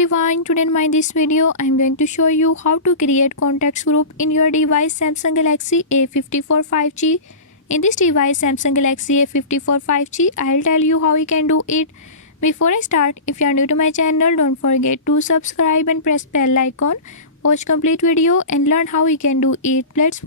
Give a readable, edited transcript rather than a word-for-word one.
everyone, today in this video I am going to show you how to create contacts group in your device Samsung Galaxy A54 5G. In this device Samsung Galaxy A54 5G, I'll tell you how you can do it. Before I start, if you are new to my channel, don't forget to subscribe and press bell icon. Watch complete video and learn how you can do it. Let's